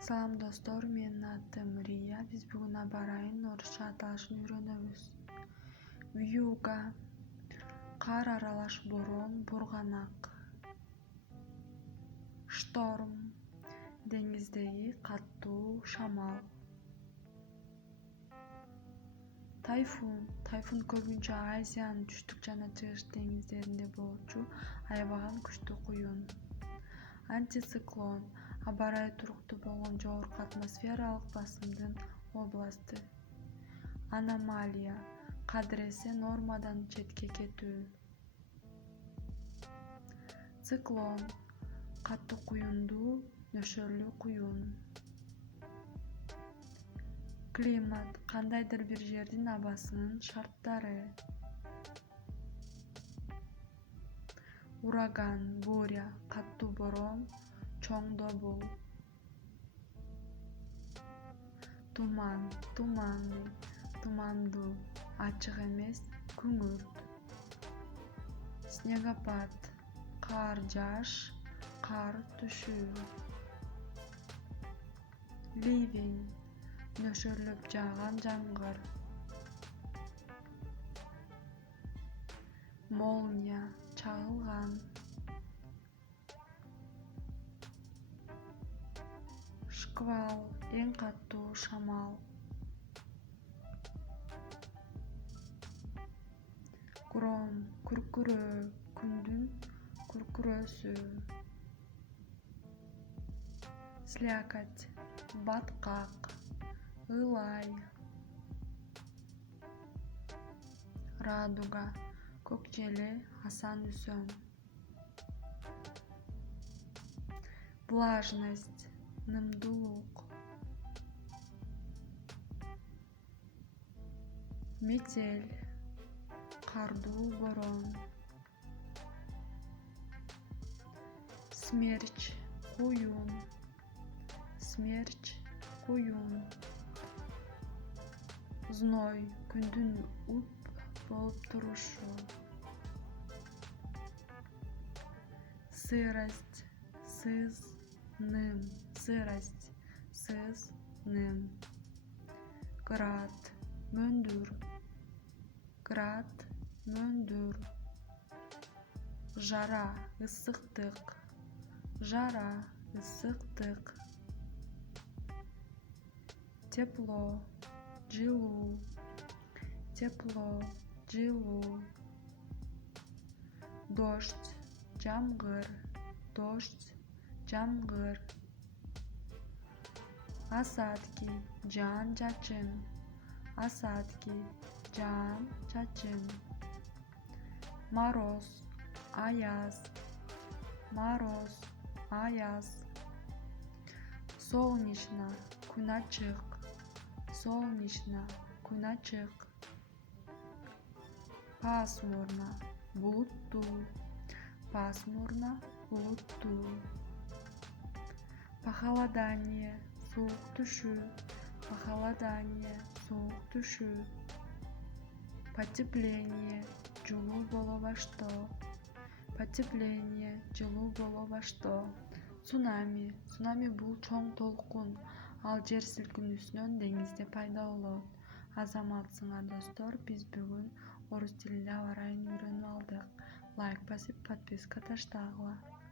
Салам достор, менин атым Рия. Биз бүгүн аба ырайынын орусча аталышын үйрөнөбүз. Вьюга — кар аралаш бороон, бурганак. Шторм — деңиздеги катуу шамал. Тайфун көбүнчө Азиянын түштүк жана чыгыш деңиздеринде болчу аябаган күчтүү куюн. Антициклон — аба ырайы туруктуу болгон жогорку атмосфералык басымдын областы. Аномалия — кадыресе нормадан четке кетүү. Циклон — катуу куюндуу, нөшөрлүү куюн. Климат — кандайдыр бир жердин абасынын шарттары. Ураган, буря — катуу бороон, чоң добул. Туман — тумандуу, ачык эмес, күңүрт. Снегопад — кар жааш, кар түшүү. Ливень — нөшөрлөп жааган жамгыр. Молния — чагылган. Шквал — эң катуу шамал. Гром — күркүрөө, күндүн күркүрөөсү. Слякоть — баткак, ылай. Радуга — көк желе, асан үсөн. Влажность — нымдуулук. Метель — кардуу бороон. Смерч — куюн. Зной — күндүн уп болуп турушу. Сырость — сыз, ным. Град — мөндүр. Жара — ысыктык. Тепло — жылуу. Дождь — жамгыр. Осадки — жаан чачын. Мороз — аяз. Солнечно — күн ачык. Пасмурно — булуттуу. Похолодание — суук түшүү. Потепление — жылуу боло баштоо. Цунами бул чоң толкун. Ал жер силкинүүсүнөн деңизде пайда болот. Азаматсыңар достор, биз бүгүн орус тилинде аба ырайын үйрөнүп алдык. Лайк басып, подписка таштагыла.